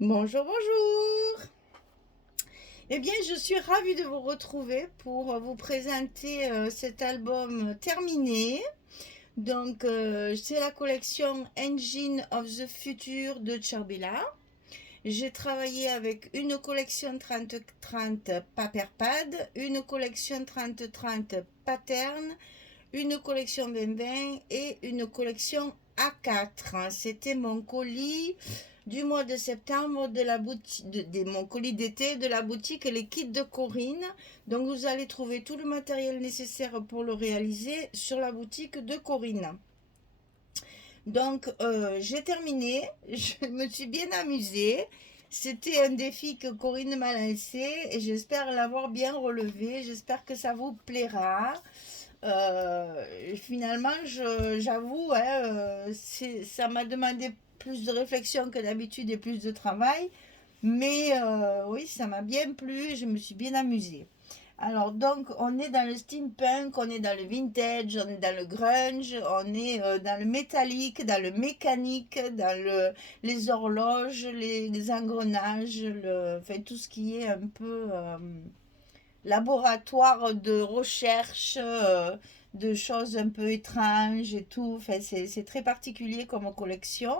Bonjour, bonjour. Eh bien, je suis ravie de vous retrouver pour vous présenter cet album terminé. Donc, c'est la collection Engine of the Future de Charbella. J'ai travaillé avec une collection 30-30 Paperpad, une collection 30-30 Pattern, une collection 20-20 et une collection A4. C'était mon colis du mois de septembre de la boutique, mon colis d'été de la boutique Les Kits de Corinne. Donc vous allez trouver tout le matériel nécessaire pour le réaliser sur la boutique de Corinne. Donc j'ai terminé, je me suis bien amusée. C'était un défi que Corinne m'a lancé et j'espère l'avoir bien relevé. J'espère que ça vous plaira. Finalement, j'avoue, hein, ça m'a demandé plus de réflexion que d'habitude et plus de travail. Mais oui, ça m'a bien plu, je me suis bien amusée. Alors, donc, on est dans le steampunk, on est dans le vintage, on est dans le grunge, on est dans le métallique, dans le mécanique, dans les horloges, les engrenages, enfin, tout ce qui est un peu laboratoire de recherche, de choses un peu étranges et tout. Enfin, c'est très particulier comme collection.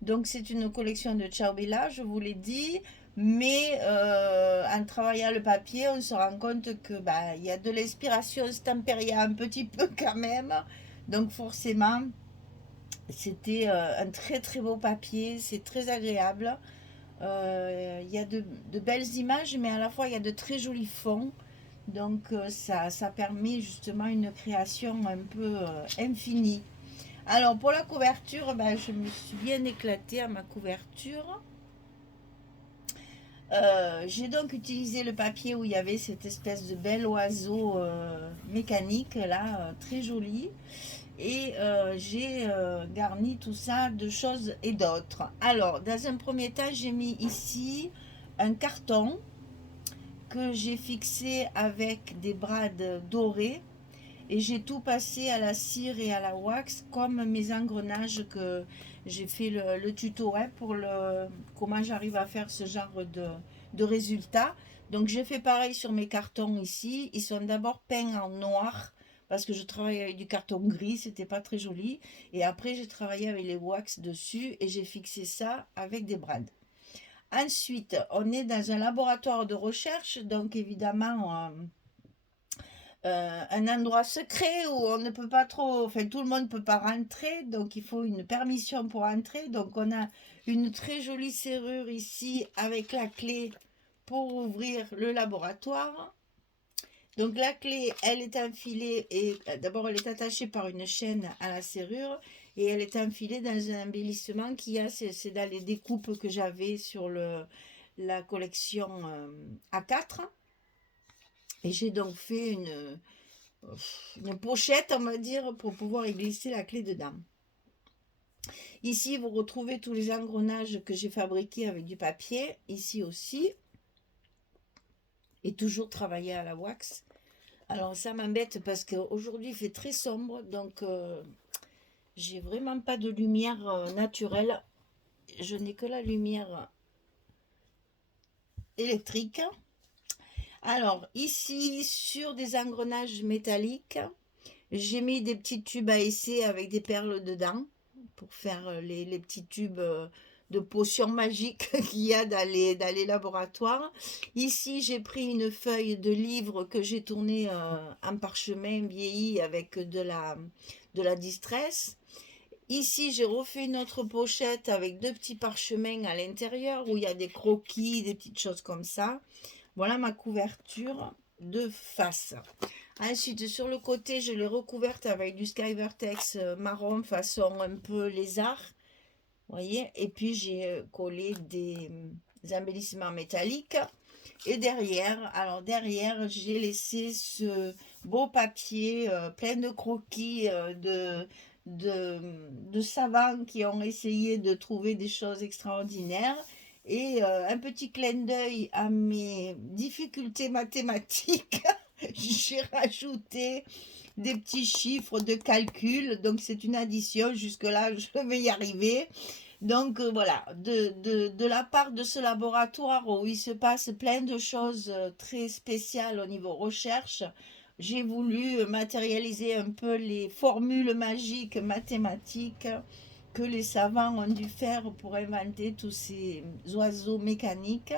Donc c'est une collection de Ciao je vous l'ai dit, mais en travaillant le papier, on se rend compte que bah, il y a de l'inspiration Stamperia un petit peu quand même. Donc forcément, c'était un très très beau papier, c'est très agréable. Il y a de belles images, mais à la fois il y a de très jolis fonds. Donc ça permet justement une création un peu infinie. Alors pour la couverture, ben, je me suis bien éclatée à ma couverture. J'ai donc utilisé le papier où il y avait cette espèce de bel oiseau mécanique là, très joli. Et j'ai garni tout ça de choses et d'autres. Alors, dans un premier temps, j'ai mis ici un carton que j'ai fixé avec des brades dorées et j'ai tout passé à la cire et à la wax comme mes engrenages que j'ai fait le tuto hein, pour comment j'arrive à faire ce genre de résultat. Donc j'ai fait pareil sur mes cartons ici. Ils sont d'abord peints en noir parce que je travaille avec du carton gris, c'était pas très joli. Et après j'ai travaillé avec les wax dessus et j'ai fixé ça avec des brades. Ensuite, on est dans un laboratoire de recherche, donc évidemment un endroit secret où on ne peut pas trop, enfin tout le monde ne peut pas rentrer, donc il faut une permission pour entrer. Donc on a une très jolie serrure ici avec la clé pour ouvrir le laboratoire. Donc la clé, elle est enfilée et d'abord elle est attachée par une chaîne à la serrure et elle est enfilée dans un embellissement qui a, c'est dans les découpes que j'avais sur la collection A4. Et j'ai donc fait une pochette, on va dire, pour pouvoir y glisser la clé dedans. Ici, vous retrouvez tous les engrenages que j'ai fabriqués avec du papier, ici aussi, et toujours travaillé à la wax. Alors ça m'embête parce qu'aujourd'hui il fait très sombre, donc j'ai vraiment pas de lumière naturelle. Je n'ai que la lumière électrique. Alors ici, sur des engrenages métalliques, j'ai mis des petits tubes à essai avec des perles dedans pour faire les petits tubes de potions magiques qu'il y a dans les laboratoires. Ici, j'ai pris une feuille de livre que j'ai tournée en parchemin vieilli avec de la distress. Ici, j'ai refait une autre pochette avec deux petits parchemins à l'intérieur où il y a des croquis, des petites choses comme ça. Voilà ma couverture de face. Ensuite, sur le côté, je l'ai recouverte avec du Skyvertex marron façon un peu lézard. Vous voyez? Et puis, j'ai collé des embellissements métalliques. Et derrière, alors derrière, j'ai laissé ce beau papier plein de croquis de, de savants qui ont essayé de trouver des choses extraordinaires. Et un petit clin d'œil à mes difficultés mathématiques, j'ai rajouté des petits chiffres de calcul. Donc c'est une addition. Jusque-là, je vais y arriver. Donc voilà, de la part de ce laboratoire où il se passe plein de choses très spéciales au niveau recherche, j'ai voulu matérialiser un peu les formules magiques mathématiques que les savants ont dû faire pour inventer tous ces oiseaux mécaniques.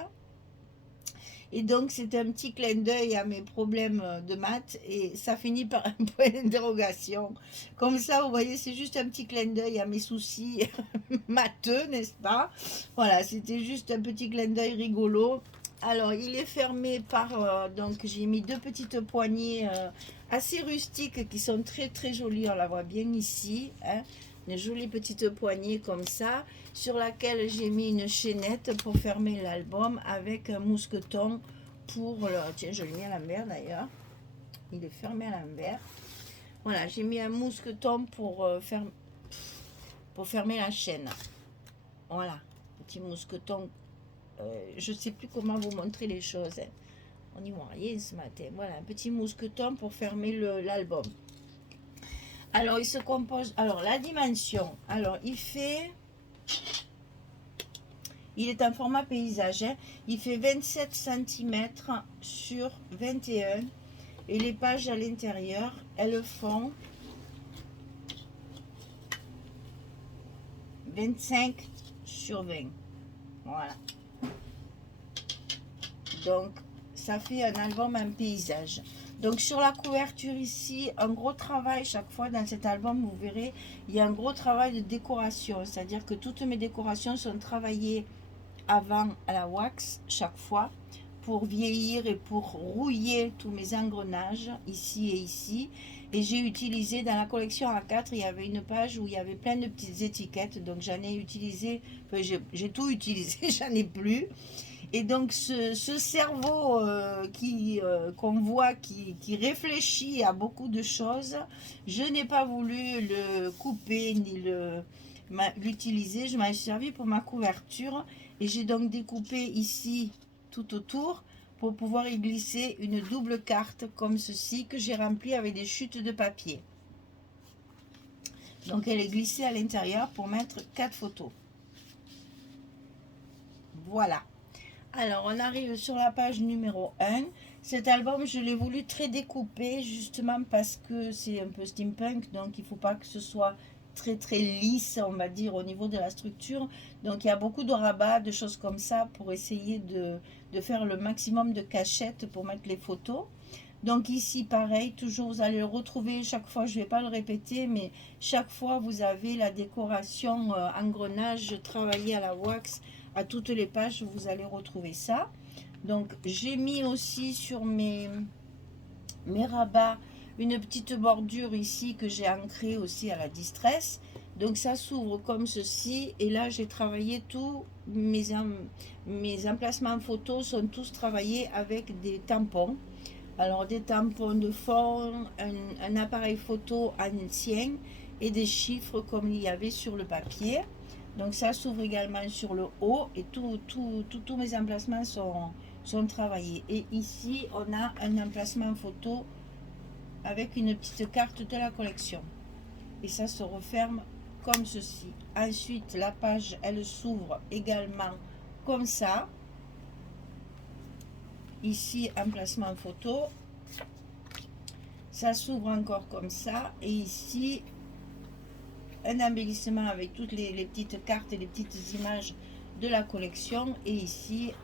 Et donc, c'est un petit clin d'œil à mes problèmes de maths et ça finit par un point d'interrogation. Comme ça, vous voyez, c'est juste un petit clin d'œil à mes soucis matheux, n'est-ce pas? Voilà, c'était juste un petit clin d'œil rigolo. Alors, il est fermé par... donc, j'ai mis deux petites poignées assez rustiques qui sont très très jolies. On la voit bien ici, hein, une jolie petite poignée comme ça, sur laquelle j'ai mis une chaînette pour fermer l'album avec un mousqueton pour le... Tiens, je l'ai mis à l'envers d'ailleurs. Il est fermé à l'envers. Voilà, j'ai mis un mousqueton pour fermer la chaîne. Voilà, petit mousqueton. Je ne sais plus comment vous montrer les choses, hein. On n'y voit rien ce matin. Voilà, un petit mousqueton pour fermer l'album. Alors, il se compose... Alors, la dimension. Alors, il est en format paysage, hein. Il fait 27 cm sur 21. Et les pages à l'intérieur, elles font 25 sur 20. Voilà. Donc, ça fait un album en paysage. Donc, sur la couverture ici, un gros travail chaque fois dans cet album, vous verrez, il y a un gros travail de décoration. C'est-à-dire que toutes mes décorations sont travaillées avant à la wax chaque fois pour vieillir et pour rouiller tous mes engrenages ici et ici. Et j'ai utilisé dans la collection A4, il y avait une page où il y avait plein de petites étiquettes. Donc, j'en ai utilisé, enfin, j'ai tout utilisé, j'en ai plus. Et donc ce cerveau qu'on voit qui réfléchit à beaucoup de choses, je n'ai pas voulu le couper ni l'utiliser. Je m'en suis servi pour ma couverture et j'ai donc découpé ici tout autour pour pouvoir y glisser une double carte comme ceci que j'ai remplie avec des chutes de papier. Donc elle est glissée à l'intérieur pour mettre 4 photos. Voilà. Alors, on arrive sur la page numéro 1. Cet album, je l'ai voulu très découpé, justement parce que c'est un peu steampunk, donc il ne faut pas que ce soit très très lisse, on va dire, au niveau de la structure. Donc, il y a beaucoup de rabats, de choses comme ça, pour essayer de faire le maximum de cachettes pour mettre les photos. Donc ici, pareil, toujours vous allez le retrouver chaque fois, je ne vais pas le répéter, mais chaque fois vous avez la décoration engrenage travaillée à la wax à toutes les pages, vous allez retrouver ça. Donc j'ai mis aussi sur mes rabats une petite bordure ici que j'ai ancrée aussi à la distress. Donc ça s'ouvre comme ceci et là j'ai travaillé tous mes emplacements photos sont tous travaillés avec des tampons. Alors des tampons de fond, un appareil photo ancien et des chiffres comme il y avait sur le papier. Donc ça s'ouvre également sur le haut et tous mes emplacements sont travaillés. Et ici on a un emplacement photo avec une petite carte de la collection. Et ça se referme comme ceci. Ensuite la page elle s'ouvre également comme ça. Ici emplacement photo, ça s'ouvre encore comme ça et ici un embellissement avec toutes les petites cartes et les petites images de la collection et ici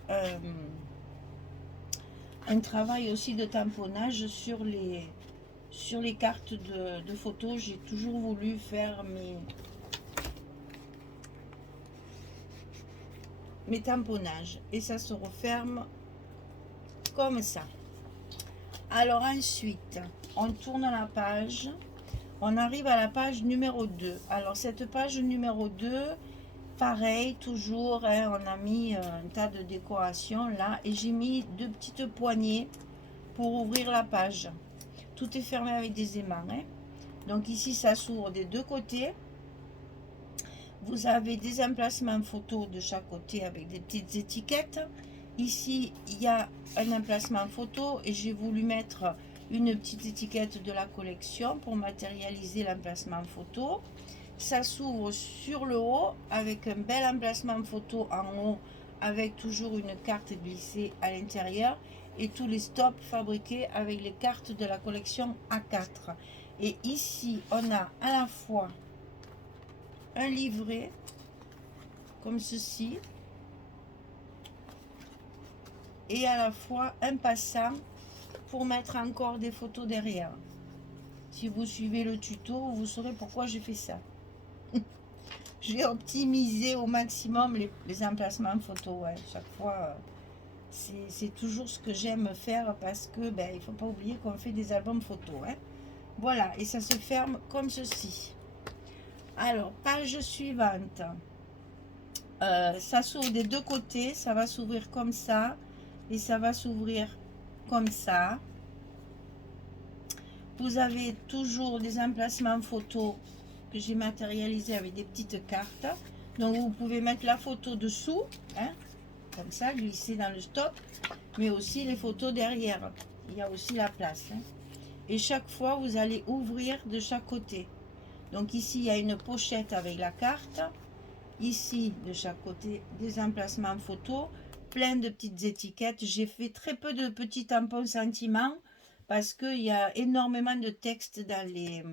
un travail aussi de tamponnage sur les cartes de photos. J'ai toujours voulu faire mes tamponnages et ça se referme comme ça. Alors ensuite, on tourne la page, on arrive à la page numéro 2. Alors cette page numéro 2, pareil, toujours, hein, on a mis un tas de décorations là et j'ai mis deux petites poignées pour ouvrir la page. Tout est fermé avec des aimants, hein. Donc ici, ça s'ouvre des deux côtés. Vous avez des emplacements photos de chaque côté avec des petites étiquettes. Ici, il y a un emplacement photo et j'ai voulu mettre une petite étiquette de la collection pour matérialiser l'emplacement photo. ça s'ouvre sur le haut avec un bel emplacement photo en haut, avec toujours une carte glissée à l'intérieur et tous les stops fabriqués avec les cartes de la collection A4. Et ici, on a à la fois un livret comme ceci et à la fois un passant pour mettre encore des photos derrière. Si vous suivez le tuto, vous saurez pourquoi j'ai fait ça. J'ai optimisé au maximum les emplacements photos. Ouais. Chaque fois, c'est toujours ce que j'aime faire parce que il ne faut pas oublier qu'on fait des albums photos. Hein. Voilà, et ça se ferme comme ceci. Alors, page suivante. Ça s'ouvre des deux côtés, ça va s'ouvrir comme ça et ça va s'ouvrir comme ça. Vous avez toujours des emplacements photos que j'ai matérialisés avec des petites cartes. Donc vous pouvez mettre la photo dessous, hein, comme ça, glisser dans le stop, mais aussi les photos derrière. Il y a aussi la place. Hein. Et chaque fois, vous allez ouvrir de chaque côté. Donc ici, il y a une pochette avec la carte. Ici, de chaque côté, des emplacements photos, plein de petites étiquettes. J'ai fait très peu de petits tampons sentiments parce qu'il y a énormément de texte dans les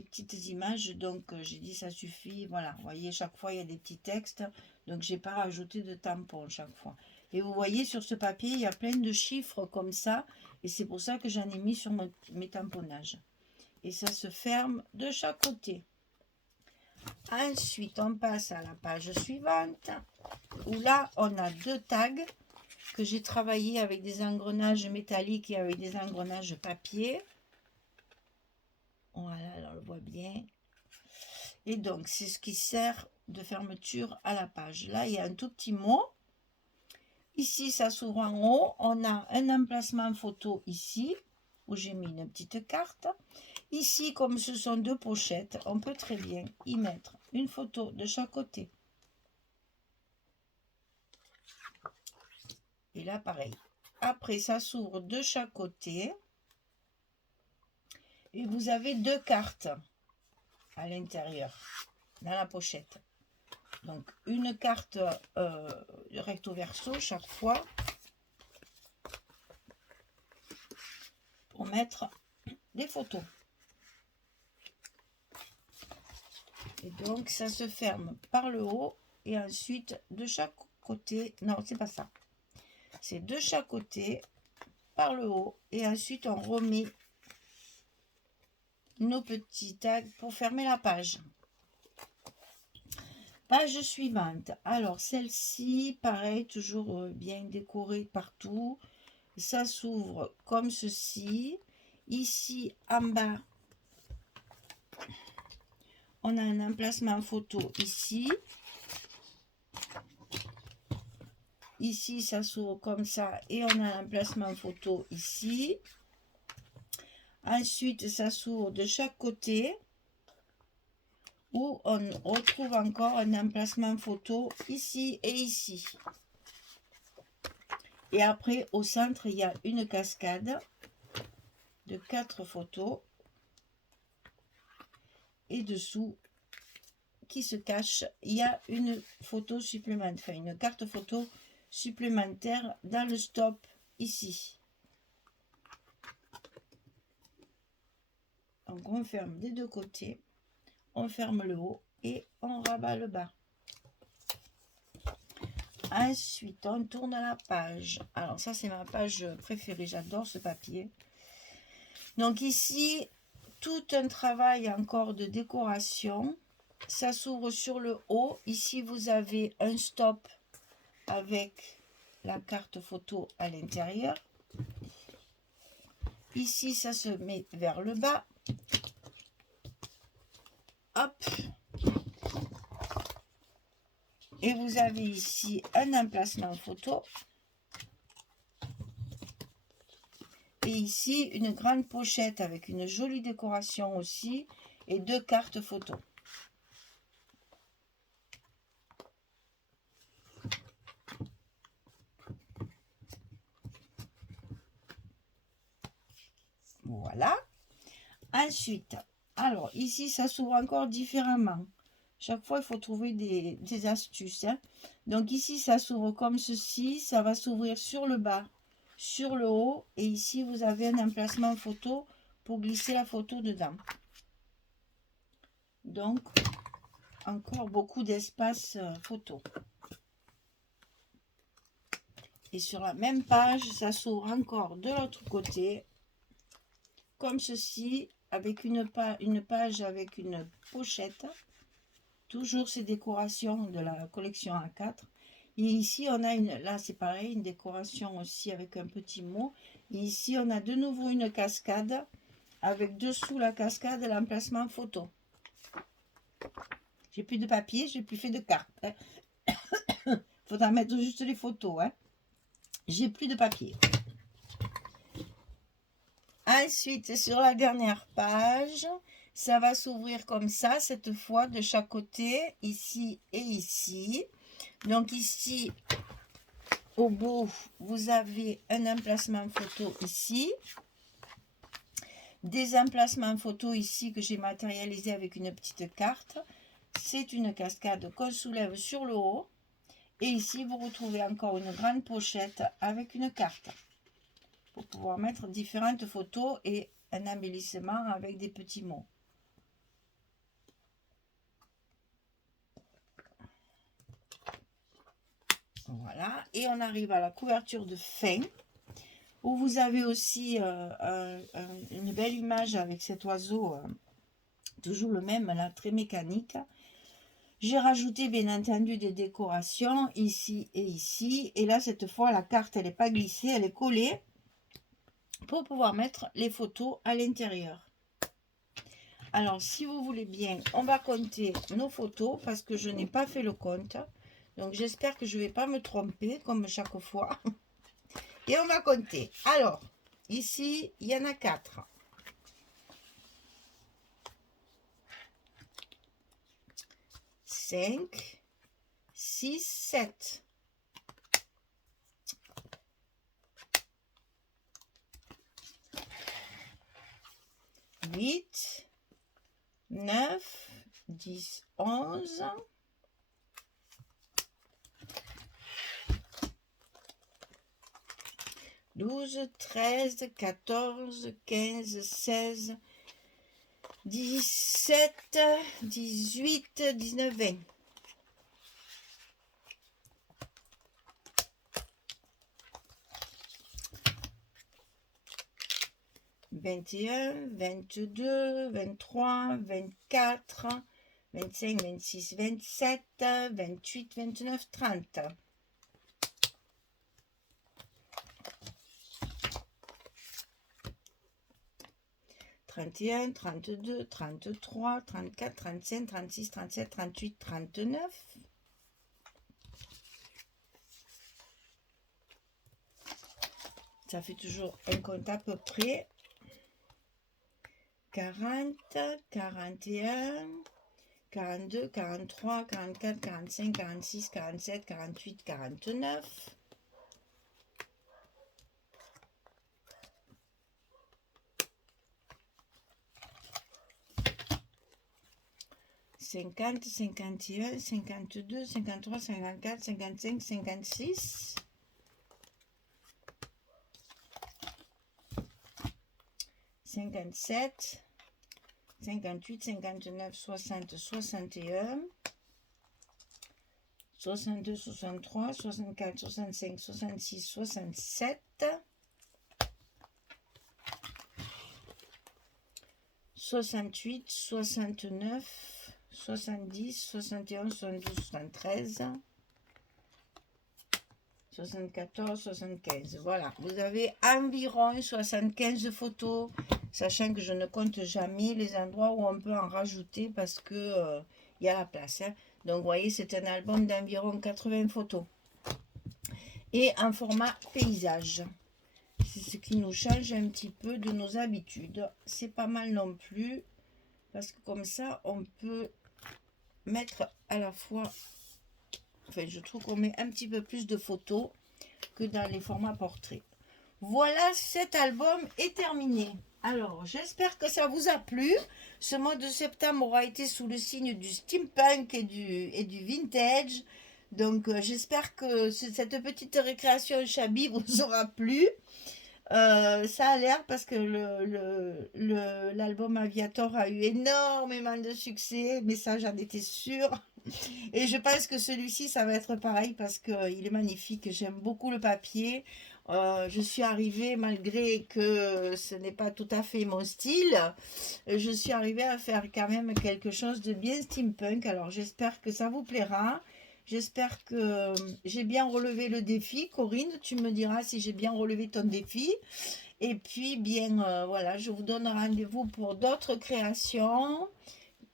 petites images. Donc, j'ai dit ça suffit. Voilà, vous voyez, chaque fois, il y a des petits textes. Donc, j'ai pas rajouté de tampons chaque fois. Et vous voyez, sur ce papier, il y a plein de chiffres comme ça. Et c'est pour ça que j'en ai mis sur mes tamponnages. Et ça se ferme de chaque côté. Ensuite, on passe à la page suivante, où là, on a deux tags que j'ai travaillé avec des engrenages métalliques et avec des engrenages papier. Voilà, là, on le voit bien. Et donc, c'est ce qui sert de fermeture à la page. Là, il y a un tout petit mot. Ici, ça s'ouvre en haut. On a un emplacement photo ici, où j'ai mis une petite carte. Ici, comme ce sont deux pochettes, on peut très bien y mettre une photo de chaque côté. Et là, pareil. Après, ça s'ouvre de chaque côté. Et vous avez deux cartes à l'intérieur, dans la pochette. Donc, une carte recto verso chaque fois pour mettre des photos. Et donc, ça se ferme par le haut et ensuite de chaque côté. Non, c'est pas ça. C'est de chaque côté par le haut et ensuite on remet nos petits tags pour fermer la page. Page suivante. Alors celle-ci, pareil, toujours bien décorée partout. Ça s'ouvre comme ceci. Ici en bas, on a un emplacement photo ici. Ici, ça s'ouvre comme ça et on a un emplacement photo ici. Ensuite, ça s'ouvre de chaque côté où on retrouve encore un emplacement photo ici et ici. Et après, au centre, il y a une cascade de 4 photos. Et dessous, qui se cache, il y a une photo supplémentaire, enfin une carte photo supplémentaire dans le stop ici. Donc on ferme des deux côtés, on ferme le haut et on rabat le bas. Ensuite, on tourne la page. Alors ça, c'est ma page préférée, j'adore ce papier. Donc ici, tout un travail encore de décoration. Ça s'ouvre sur le haut. Ici, vous avez un stop avec la carte photo à l'intérieur. Ici, ça se met vers le bas. Hop. Et vous avez ici un emplacement photo. Et ici, une grande pochette avec une jolie décoration aussi et deux cartes photo. Voilà. Ensuite, Alors, ici, ça s'ouvre encore différemment. Chaque fois, il faut trouver des astuces, hein. Donc ici, ça s'ouvre comme ceci. Ça va s'ouvrir sur le bas, sur le haut. Et ici, vous avez un emplacement photo pour glisser la photo dedans. Donc, encore beaucoup d'espace photo. Et sur la même page, ça s'ouvre encore de l'autre côté, comme ceci, avec une page avec une pochette. Toujours ces décorations de la collection A4. Et ici, on a là c'est pareil, une décoration aussi avec un petit mot. Et ici, on a de nouveau une cascade, avec dessous la cascade l'emplacement photo. J'ai plus de papier, j'ai plus fait de carte. Hein. Faudra mettre juste les photos. Hein. J'ai plus de papier. Ensuite, sur la dernière page, ça va s'ouvrir comme ça, cette fois de chaque côté, ici et ici. Donc ici, au bout, vous avez un emplacement photo ici. Des emplacements photo ici que j'ai matérialisé avec une petite carte. C'est une cascade qu'on soulève sur le haut. Et ici, vous retrouvez encore une grande pochette avec une carte. Pour pouvoir mettre différentes photos et un embellissement avec des petits mots. Voilà, et on arrive à la couverture de fin, où vous avez aussi une belle image avec cet oiseau, toujours le même, là, très mécanique. J'ai rajouté bien entendu des décorations ici et ici, et là cette fois la carte elle n'est pas glissée, elle est collée, pour pouvoir mettre les photos à l'intérieur. Alors, si vous voulez bien, on va compter nos photos parce que je n'ai pas fait le compte. Donc, j'espère que je ne vais pas me tromper comme chaque fois. Et on va compter. Alors, ici, il y en a 4. 5, 6, 7. 8, 9, 10, 11. 12, 13, 14, 15, 16, 17, 18, 19, 20. 21, 22, 23, 24, 25, 26, 27, 28, 29, 30. 31, 32, 33, 34, 35, 36, 37, 38, 39. Ça fait toujours un compte à peu près. 40, 41, 42, 43, 44, 45, 46, 47, 48, 49. 50, 51, 52, 53, 54, 55, 56. 57, 58, 59, 60, 61, 62, 63, 64, 65, 66, 67, 68, 69, 70, 71, 72, 73, 74, 75. Voilà, vous avez environ 75 photos, sachant que je ne compte jamais les endroits où on peut en rajouter parce que y a la place. Hein. Donc, vous voyez, c'est un album d'environ 80 photos. Et en format paysage. C'est ce qui nous change un petit peu de nos habitudes. C'est pas mal non plus, parce que comme ça, on peut mettre à la fois... Enfin, je trouve qu'on met un petit peu plus de photos que dans les formats portraits. Voilà, cet album est terminé. Alors, j'espère que ça vous a plu. Ce mois de septembre aura été sous le signe du steampunk et du vintage. Donc, j'espère que cette petite récréation Chabi vous aura plu. Ça a l'air parce que l'album Aviator a eu énormément de succès, mais ça j'en étais sûre. Et je pense que celui-ci, ça va être pareil parce qu'il est magnifique. J'aime beaucoup le papier. Je suis arrivée, malgré que ce n'est pas tout à fait mon style, je suis arrivée à faire quand même quelque chose de bien steampunk. Alors j'espère que ça vous plaira. J'espère que j'ai bien relevé le défi. Corinne, tu me diras si j'ai bien relevé ton défi. Et puis, bien, voilà, je vous donne rendez-vous pour d'autres créations.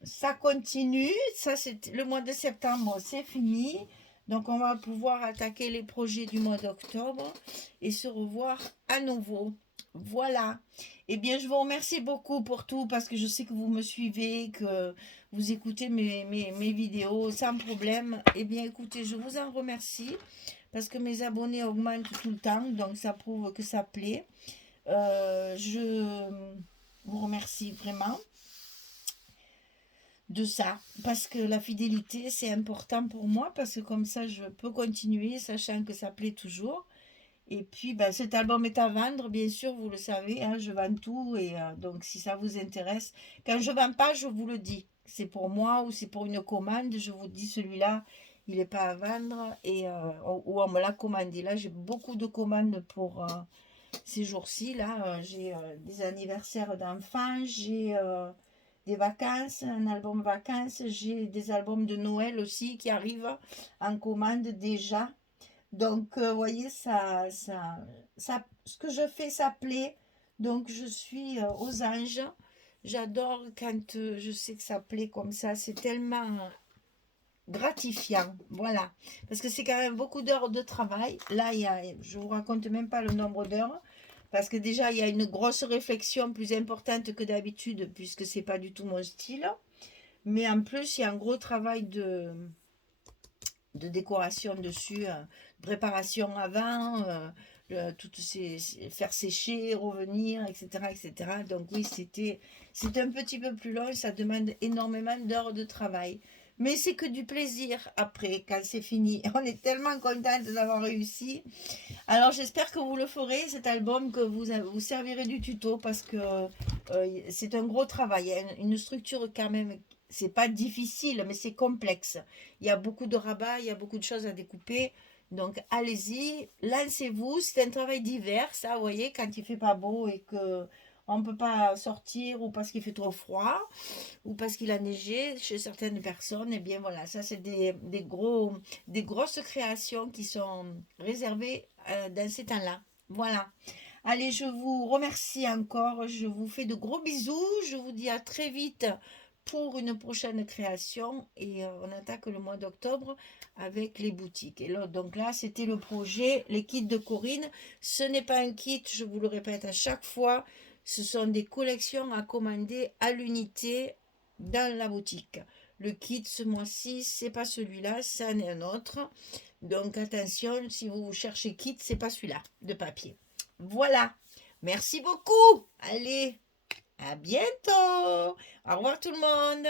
Ça continue. Ça, c'est le mois de septembre, c'est fini. Donc, on va pouvoir attaquer les projets du mois d'octobre et se revoir à nouveau. Voilà. Eh bien, je vous remercie beaucoup pour tout parce que je sais que vous me suivez, que vous écoutez mes vidéos sans problème. Eh bien, écoutez, je vous en remercie parce que mes abonnés augmentent tout le temps. Donc, ça prouve que ça plaît. Je vous remercie vraiment de ça, parce que la fidélité, c'est important pour moi, parce que comme ça, je peux continuer, sachant que ça plaît toujours. Et puis, ben, cet album est à vendre, bien sûr, vous le savez, hein, je vends tout, et donc si ça vous intéresse, quand je vends pas, je vous le dis, c'est pour moi ou c'est pour une commande, je vous dis celui-là, il n'est pas à vendre, et ou on me l'a commandé. Là, j'ai beaucoup de commandes pour ces jours-ci, là, j'ai des anniversaires d'enfants, j'ai des vacances, un album vacances, j'ai des albums de Noël aussi qui arrivent en commande déjà. Donc, vous voyez, ce que je fais, ça plaît. Donc, je suis aux anges. J'adore quand je sais que ça plaît comme ça. C'est tellement gratifiant. Voilà. Parce que c'est quand même beaucoup d'heures de travail. Là, je ne vous raconte même pas le nombre d'heures. Parce que déjà, il y a une grosse réflexion plus importante que d'habitude, puisque c'est pas du tout mon style. Mais en plus, il y a un gros travail de décoration dessus, préparation avant, faire sécher, revenir, etc., etc. Donc oui, c'est un petit peu plus long et ça demande énormément d'heures de travail. Mais c'est que du plaisir après, quand c'est fini. On est tellement content d'avoir réussi. Alors j'espère que vous le ferez, cet album, que vous servirez du tuto parce que c'est un gros travail. Il y a une structure quand même, c'est pas difficile, mais c'est complexe. Il y a beaucoup de rabats, il y a beaucoup de choses à découper. Donc allez-y, lancez-vous. C'est un travail d'hiver, ça, vous voyez, quand il fait pas beau et que on ne peut pas sortir ou parce qu'il fait trop froid ou parce qu'il a neigé chez certaines personnes. Et bien voilà, ça c'est des grosses créations qui sont réservées dans ces temps-là. Voilà. Allez, je vous remercie encore. Je vous fais de gros bisous. Je vous dis à très vite pour une prochaine création. Et on attaque le mois d'octobre avec les boutiques. Et là, donc là, c'était le projet, les kits de Corinne. Ce n'est pas un kit, je vous le répète à chaque fois. Ce sont des collections à commander à l'unité dans la boutique. Le kit ce mois-ci, c'est pas celui-là, c'en est un autre. Donc attention, si vous cherchez kit, c'est pas celui-là de papier. Voilà. Merci beaucoup. Allez, à bientôt. Au revoir tout le monde.